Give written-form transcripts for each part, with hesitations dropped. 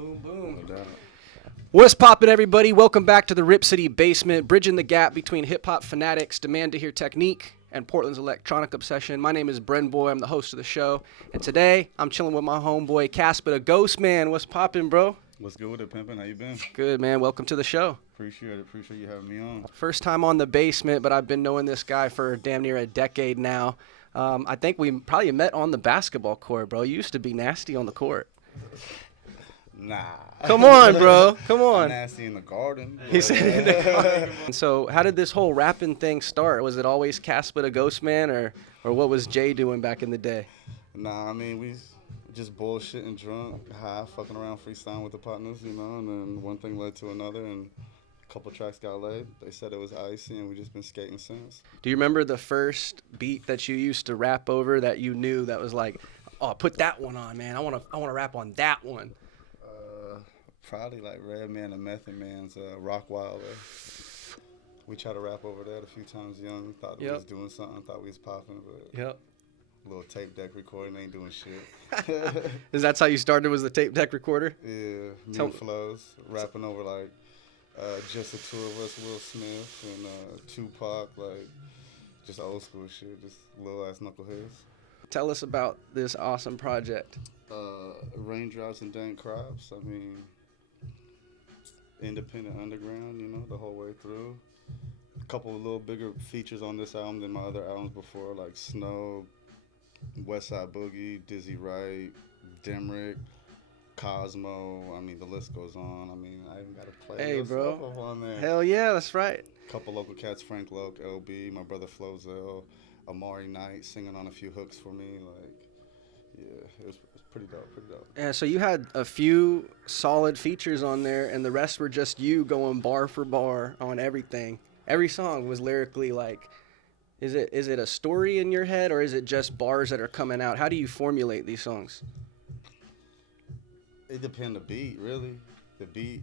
Boom, boom. No doubt. What's poppin', everybody? Welcome back to the Rip City Basement, bridging the gap between hip-hop fanatics' demand to hear technique and Portland's electronic obsession. My name is Brenboy. I'm the host of the show. And today, I'm chilling with my homeboy, Caspa Da Ghostman. What's poppin', bro? What's good with it, pimpin'? How you been? Good, man. Welcome to the show. Appreciate it. Appreciate you having me on. First time on the basement, but I've been knowing this guy for damn near a decade now. I think we probably met on the basketball court, bro. You used to be nasty on the court. Nah. Come on, bro. Come on. I'm nasty in the garden. He said in the garden. So how did this whole rapping thing start? Was it always Caspa Da Ghostman, or what was Jay doing back in the day? Nah, I mean, we just bullshitting, drunk, high, fucking around, freestyling with the partners, you know, and then one thing led to another, and a couple tracks got laid. They said it was icy, and we just been skating since. Do you remember the first beat that you used to rap over that you knew that was like, oh, put that one on, man. I want to rap on that one. Probably like Redman and Method Man's Rock Wilder. We tried to rap over that a few times young. Thought we was doing something. Thought we was popping, but yep. Little tape deck recording ain't doing shit. Is that how you started? Was the tape deck recorder? Yeah, mute flows, rapping over like just the two of us, Will Smith and Tupac, like just old school shit, just little ass knuckleheads. Tell us about this awesome project. Raindrops and Dank Crops. I mean, independent underground, you know, the whole way through. A couple of little bigger features on this album than my other albums before, like Snow, WESTSIDE BOOGIE, Dizzy Wright, Dimrick, Cosmo. I mean, the list goes on. I mean, I even got to play hey, bro. stuff on there. Hell yeah, that's right. A couple local cats, Frank Loke, LB, my brother Flozell, Amari Knight singing on a few hooks for me. Like, yeah, it was pretty dope. Yeah, so you had a few solid features on there, and the rest were just you going bar for bar on everything. Every song was lyrically like, is it a story in your head, or is it just bars that are coming out? How do you formulate these songs? It depends the beat, really. The beat,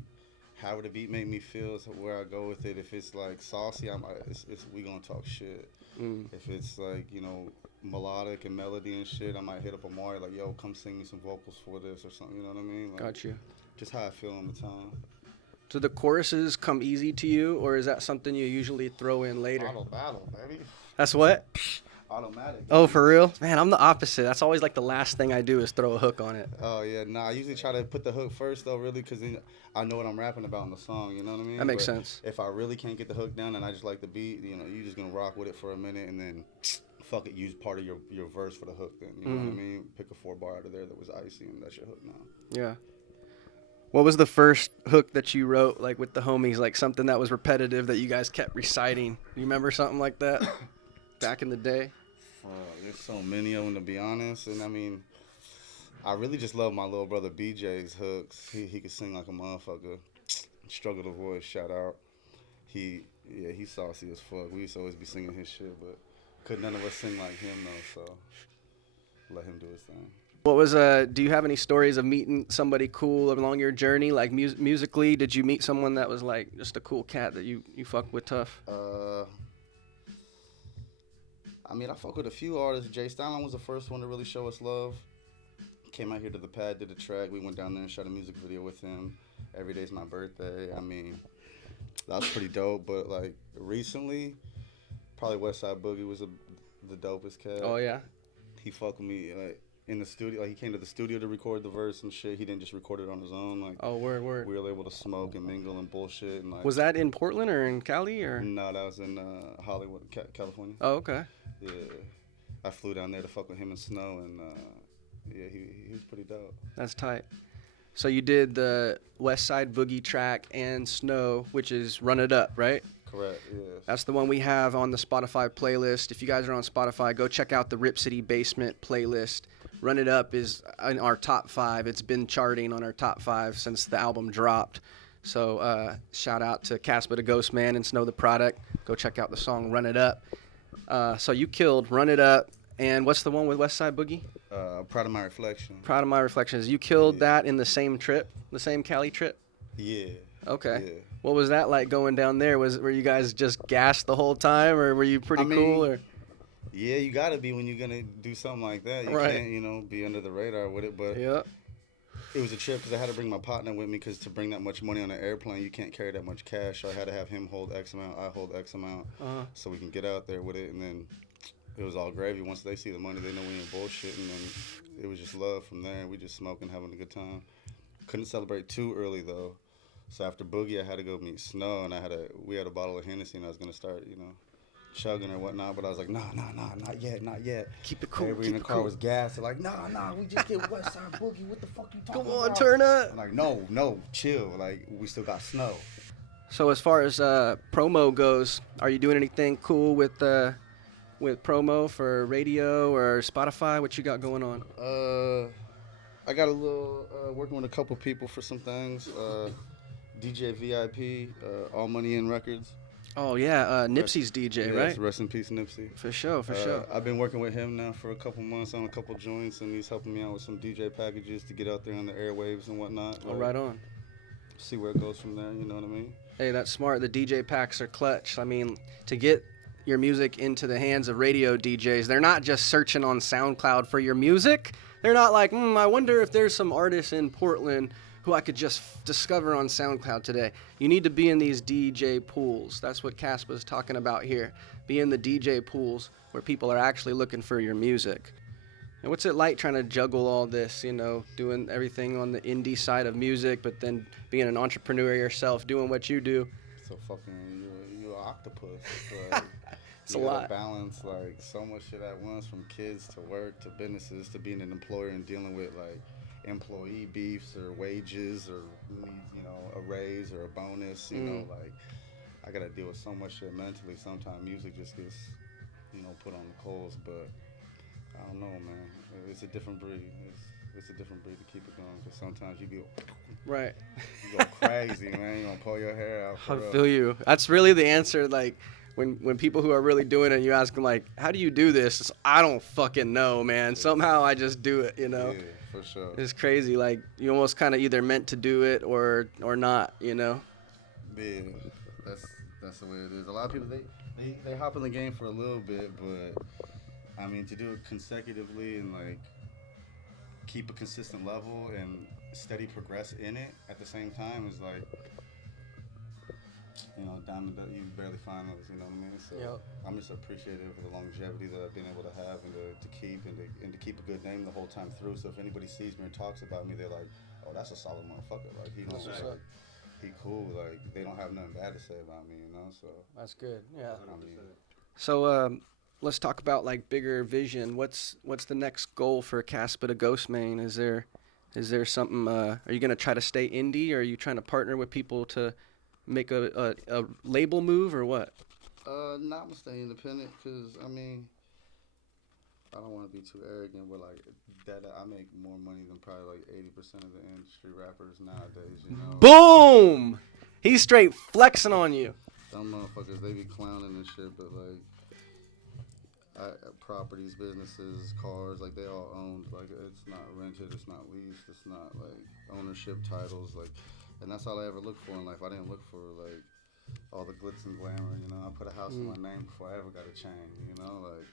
however the beat make me feel is where I go with it. If it's like saucy, we gonna talk shit. If it's like, you know, melodic and melody and shit, I might hit up Amari like, yo, come sing me some vocals for this or something, you know what I mean? Like, got you. Just how I feel on the time. Do the choruses come easy to you, or is that something you usually throw in later? Auto battle, baby. That's what? Automatic. Oh, for real? Man, I'm the opposite. That's always like the last thing I do is throw a hook on it. Oh, yeah. Nah, I usually try to put the hook first, though, really, because then I know what I'm rapping about in the song, you know what I mean? That makes sense. If I really can't get the hook down and I just like the beat, you know, you're just going to rock with it for a minute and then, fuck it, use part of your verse for the hook then, you know what I mean? Pick a 4-bar out of there that was icy and that's your hook now. Yeah. What was the first hook that you wrote, like, with the homies, like something that was repetitive that you guys kept reciting? You remember something like that back in the day? There's so many of them, to be honest. And, I mean, I really just love my little brother BJ's hooks. He could sing like a motherfucker. Struggle to voice, shout out. He's saucy as fuck. We used to always be singing his shit, but could none of us sing like him, though, so let him do his thing. What was do you have any stories of meeting somebody cool along your journey, like musically? Did you meet someone that was like just a cool cat that you fucked with tough? I mean, I fuck with a few artists. Jay Stallone was the first one to really show us love. Came out here to the pad, did a track. We went down there and shot a music video with him. Every day's my birthday. I mean, that was pretty dope. But like recently, probably WESTSIDE BOOGIE was the dopest cat. Oh yeah. He fucked with me like in the studio. Like he came to the studio to record the verse and shit. He didn't just record it on his own. Like, oh word. We were able to smoke and mingle and bullshit. And like, was that in Portland or in Cali or? No, that was in Hollywood, California. Oh okay. Yeah, I flew down there to fuck with him and Snow, and yeah, he was pretty dope. That's tight. So you did the WESTSIDE BOOGIE track and Snow, which is Run It Up, right? Correct, yes. That's the one we have on the Spotify playlist. If you guys are on Spotify, go check out the Rip City Basement playlist. Run It Up is in our top 5. It's been charting on our top 5 since the album dropped. So shout out to Caspa Da Ghostman and Snow the Product. Go check out the song Run It Up. So you killed Run It Up, and what's the one with WESTSIDE BOOGIE? Proud of My Reflection. Proud of My Reflections. You killed that in the same trip, the same Cali trip? Yeah. Okay. Yeah. What was that like going down there? Were you guys just gassed the whole time, or were you pretty cool? Or yeah, you gotta be when you're gonna do something like that. You can't, be under the radar with it. But yeah, it was a trip because I had to bring my partner with me because to bring that much money on an airplane, you can't carry that much cash. So I had to have him hold X amount, I hold X amount, so we can get out there with it. And then it was all gravy. Once they see the money, they know we ain't bullshitting. And it was just love from there. We just smoking, having a good time. Couldn't celebrate too early though. So after Boogie, I had to go meet Snow, and we had a bottle of Hennessy, and I was gonna start, chugging or whatnot. But I was like, nah, not yet. Keep it cool. Everybody in the car was gassed. They're like, nah, we just get Westside Boogie. What the fuck you talking about? Come on, turn up. I'm like, no, chill. Like, we still got Snow. So as far as promo goes, are you doing anything cool with promo for radio or Spotify? What you got going on? I got a little working with a couple people for some things. DJ VIP, All Money In Records. Oh yeah, Nipsey's DJ, right? Yes, rest in peace, Nipsey. For sure. I've been working with him now for a couple months on a couple joints, and he's helping me out with some DJ packages to get out there on the airwaves and whatnot. Oh, right on. See where it goes from there. You know what I mean? Hey, that's smart. The DJ packs are clutch. I mean, to get your music into the hands of radio DJs, they're not just searching on SoundCloud for your music. They're not like, I wonder if there's some artists in Portland who I could just discover on SoundCloud today. You need to be in these DJ pools. That's what Caspa's talking about here. Be in the DJ pools where people are actually looking for your music. And what's it like trying to juggle all this, doing everything on the indie side of music, but then being an entrepreneur yourself, doing what you do? So fucking, you're an octopus. It's like, it's a lot. Balance like so much shit at once, from kids to work to businesses to being an employer and dealing with like employee beefs or wages or a raise or a bonus. Like I gotta deal with so much shit mentally. Sometimes music just gets put on the coals, but I don't know, man. It's a different breed. It's a different breed to keep it going, because sometimes you go crazy, man. You gonna pull your hair out. I feel you. That's really the answer. Like when people who are really doing it, you ask them like, how do you do this? It's, I don't fucking know, man. Somehow I just do it, Yeah, for sure. It's crazy. Like you almost kind of either meant to do it or not, Yeah, that's the way it is. A lot of people they hop in the game for a little bit, but I mean, to do it consecutively and like keep a consistent level and steady progress in it at the same time is like, diamond that you barely find those, you know what I mean? So yep. I'm just appreciative of the longevity that I've been able to have and to keep and to keep a good name the whole time through. So if anybody sees me or talks about me, they're like, oh, that's a solid motherfucker. Like, he knows, like, he cool. Like, they don't have nothing bad to say about me, So that's good. Yeah. I mean, so let's talk about like bigger vision. What's the next goal for Caspa Da Ghostman? Is there something? Are you gonna try to stay indie, or are you trying to partner with people to make a label move, or what? I'm gonna stay independent, because I mean, I don't want to be too arrogant, but like that I make more money than probably like 80% of the industry rappers nowadays. Boom! He's straight flexing on you. Some motherfuckers, they be clowning and shit, but like properties, businesses, cars, like they all owned. Like it's not rented, it's not leased, it's not like ownership titles, like. And that's all I ever looked for in life. I didn't look for like all the glitz and glamour, I put a house in my name before I ever got a chain, like.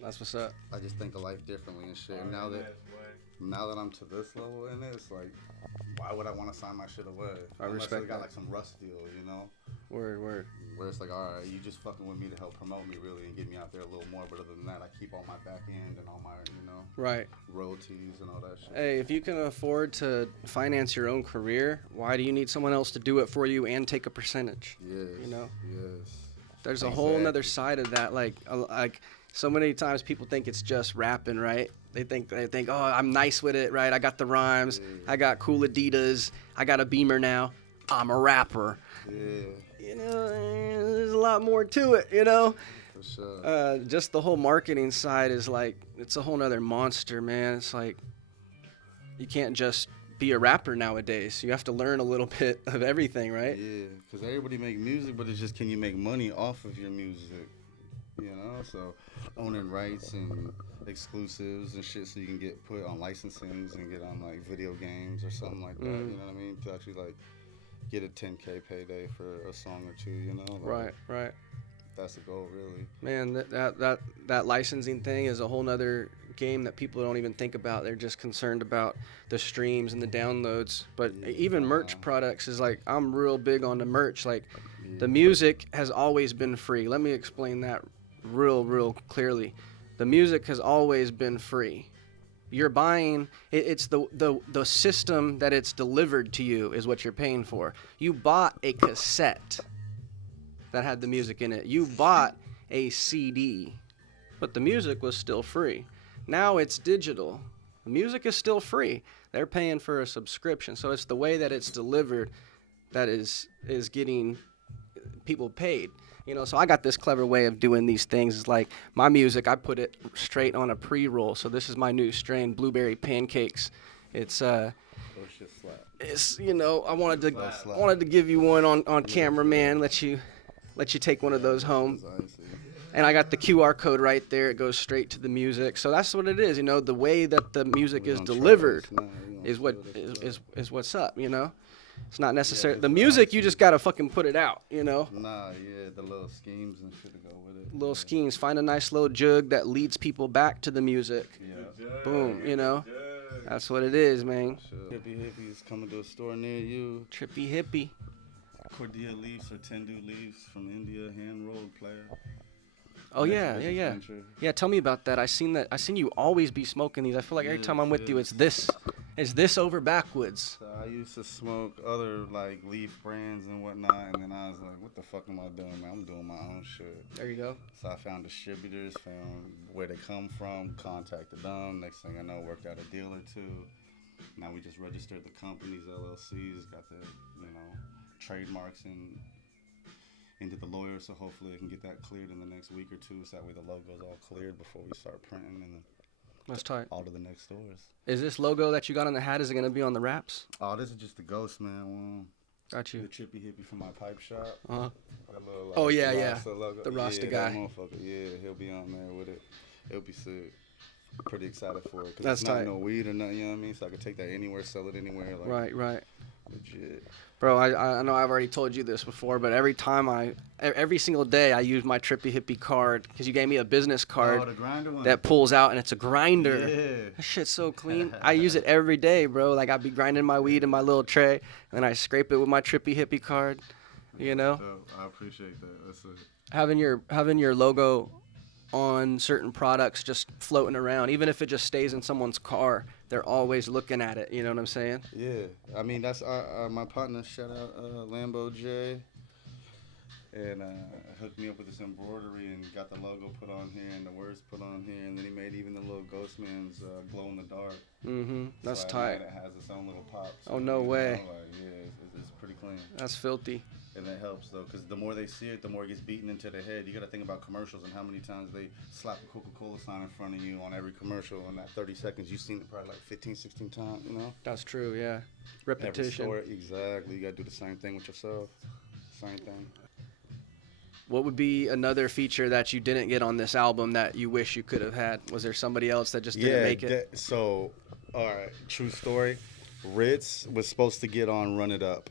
That's what's up. I just think of life differently and shit. And now that I'm to this level in it, it's like, why would I want to sign my shit away? Unless I got like some rust deal, Word. Where it's like, all right, you just fucking with me to help promote me really and get me out there a little more. But other than that, I keep all my back end and all my, right, royalties and all that shit. Hey, if you can afford to finance your own career, why do you need someone else to do it for you and take a percentage? Yes. Yes. There's a whole nother side of that. Like so many times people think it's just rapping, right? They think, oh, I'm nice with it, right? I got the rhymes. Yeah. I got cool Adidas. I got a Beamer now. I'm a rapper. Yeah. There's a lot more to it, For sure. Just the whole marketing side is like, it's a whole nother monster, man. It's like, you can't just be a rapper nowadays. You have to learn a little bit of everything, right? Yeah, because everybody make music, but it's just, can you make money off of your music? So owning rights and exclusives and shit, so you can get put on licensings and get on like video games or something like that. You know what I mean? To actually like get a 10K payday for a song or two. Like, right. That's the goal, really. Man, that licensing thing is a whole nother game that people don't even think about. They're just concerned about the streams and the downloads. But even merch products is like, I'm real big on the merch. Like, the music has always been free. Let me explain that real clearly. The music has always been free. You're buying it's the system that it's delivered to you is what you're paying for. You bought a cassette that had the music in it. You bought a CD, but the music was still free. Now it's digital. The music is still free. They're paying for a subscription. So it's the way that it's delivered that is getting people paid. You know, so I got this clever way of doing these things. It's like my music, I put it straight on a pre-roll. So this is my new strain, Blueberry Pancakes. It's you know, I wanted to give you one on camera, man. Let you take one of those home. And I got the QR code right there. It goes straight to the music. So that's what it is. You know, the way that the music is delivered is what's up. You know. It's not necessary. The music, you just gotta fucking put it out, you know. The little schemes and shit to go with it. Little schemes. Find a nice little jug that leads people back to the music. Yeah. Boom, you know. That's what it is, man. Hippie hippies coming to a store near you. Trippy hippie. Cordia leaves or tendu leaves from India, hand rolled player. Oh yeah. Yeah, tell me about that. I seen you always be smoking these. I feel like every time I'm with you, it's this over backwoods. So I used to smoke other like leaf brands and whatnot, and then I was like, what the fuck am I doing, man? I'm doing my own shit. There you go. So I found distributors, found where they come from, contacted them. Next thing I know, worked out a deal or two. Now we just registered the companies, LLCs, got the, trademarks into the lawyer, so hopefully I can get that cleared in the next week or two, so that way the logo's all cleared before we start printing and then that's tight. All to the next stores. Is this logo that you got on the hat, is it going to be on the wraps? Oh, this is just the Ghostman one. Got you. The trippy hippie from my pipe shop. Uh-huh. Little, yeah. Logo. The Rasta guy. That motherfucker. Yeah, he'll be on there with it. It'll be sick. Pretty excited for it. Cause that's it's not tight. No weed or nothing, you know what I mean? So I could take that anywhere, sell it anywhere. Like, Right. Legit. Bro, I know I've already told you this before, but every single day I use my Trippy Hippie card because you gave me a business card the grinder one. that pulls out and it's a grinder. Yeah. That shit's so clean. I use it every day, bro. Like, I'll be grinding my weed in my little tray and then I scrape it with my Trippy Hippie card, you know? I appreciate that. That's it. Having your logo on certain products just floating around, even if it just stays in someone's car, they're always looking at it, you know what I'm saying? Yeah, I mean, that's my partner, shout out Lambo J, and hooked me up with this embroidery and got the logo put on here and the words put on here, and then he made even the little Ghostman's glow in the dark. That's so tight. It has its own little pop. Oh, no way. It's pretty clean. That's filthy. And that helps, though, because the more they see it, the more it gets beaten into their head. You got to think about commercials and how many times they slap a Coca-Cola sign in front of you on every commercial. In that 30 seconds, you've seen it probably like 15, 16 times, you know? That's true, yeah. Repetition. Every story, exactly. You got to do the same thing with yourself. Same thing. What would be another feature that you didn't get on this album that you wish you could have had? Was there somebody else that just didn't make it? All right, true story. Ritz was supposed to get on Run It Up.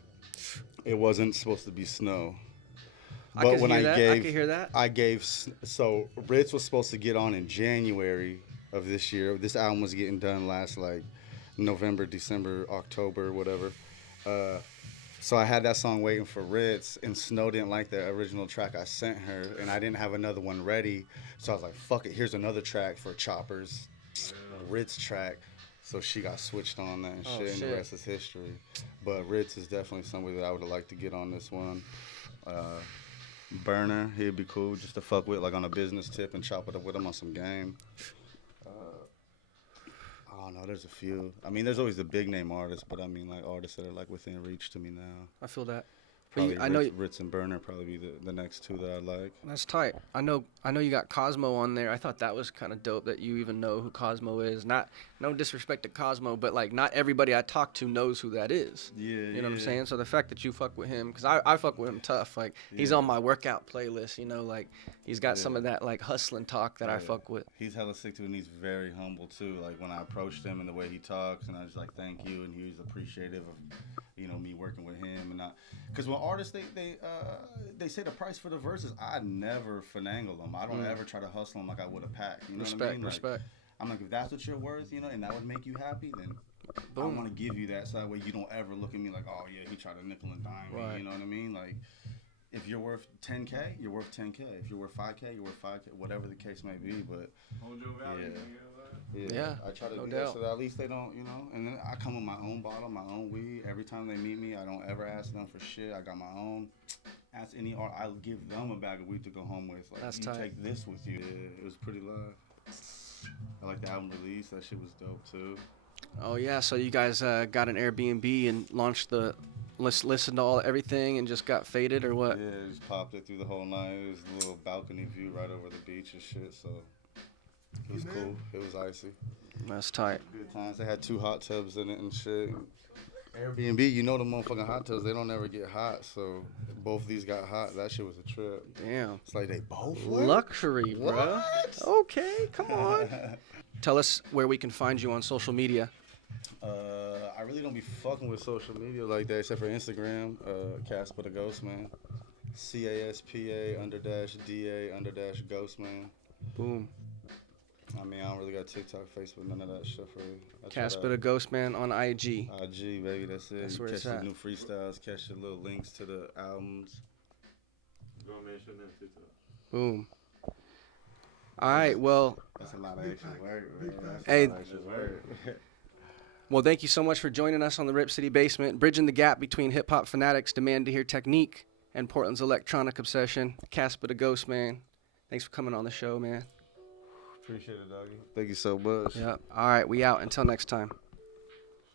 It wasn't supposed to be Snow. But when I could hear that. So Ritz was supposed to get on in January of this year. This album was getting done last like November, December, October, whatever. So I had that song waiting for Ritz, and Snow didn't like the original track I sent her, and I didn't have another one ready. So I was like, fuck it, here's another track for Chopper's Ritz track. So she got switched on that and shit, and the rest is history. But Ritz is definitely somebody that I would have liked to get on this one. Burner, he'd be cool just to fuck with, like on a business tip and chop it up with him on some game. I don't know, there's a few. I mean, there's always the big name artists, but I mean, like artists that are like within reach to me now. I feel that. Probably Ritz and Burner probably be the next two that I like. That's tight. I know you got Cosmo on there. I thought that was kind of dope that you even know who Cosmo is. No disrespect to Cosmo, but like not everybody I talk to knows who that is. Yeah, you know what I'm saying? So the fact that you fuck with him, because I fuck with him tough. Like he's on my workout playlist. You know, like he's got some of that like hustling talk that I fuck with. He's hella sick too, and he's very humble too. Like when I approached him and the way he talks, and I was like, thank you, and he was appreciative of me working with him and not. Because when artists, they say the price for the verses, I never finagle them. I don't ever try to hustle them like I would a pack. You know what I mean? Respect. I'm like, if that's what you're worth, you know, and that would make you happy, then Boom. I want to give you that, so that way you don't ever look at me like, oh yeah, he tried to nickel and dime me. Right. You know what I mean? Like, if you're worth 10K, you're worth 10K. If you're worth 5K, you're worth 5K. Whatever the case may be, but Hold your value. Yeah, I try to no do doubt. that so that at least they don't, you know. And then I come with my own bottle, my own weed. Every time they meet me, I don't ever ask them for shit. I got my own. Ask any art, I'll give them a bag of weed to go home with. Like, That's you tight. take this with you. Yeah, it was pretty live. I like the album release. That shit was dope too. Oh yeah, so you guys got an Airbnb and launched the listened to everything and just got faded or what? Yeah, just popped it through the whole night. It was a little balcony view right over the beach and shit. So it was cool. It was icy. That's tight. Good times. They had 2 hot tubs in it and shit. Airbnb, you know the motherfucking hot tubs, they don't ever get hot. So both these got hot. That shit was a trip. Damn. It's like they both were? Luxury, bro. What? Okay, come on. Tell us where we can find you on social media. I really don't be fucking with social media like that except for Instagram. Caspa Da Ghostman. CASPA_DA_Ghostman. Boom. I mean, I don't really got TikTok, Facebook, none of that shit for you. Caspa Da Ghostman on IG. IG, baby, that's it. That's You where catch it's the at. new freestyles, catch the little links to the albums. Go mention that TikTok. Boom. All right, well, That's a lot of extra work, man. That's Hey. a lot of extra work. well, thank you so much for joining us on the Rip City Basement, bridging the gap between hip-hop fanatics' demand to hear technique and Portland's electronic obsession. Caspa Da Ghostman. Thanks for coming on the show, man. Appreciate it, doggy. Thank you so much. Yep. All right, we out. Until next time.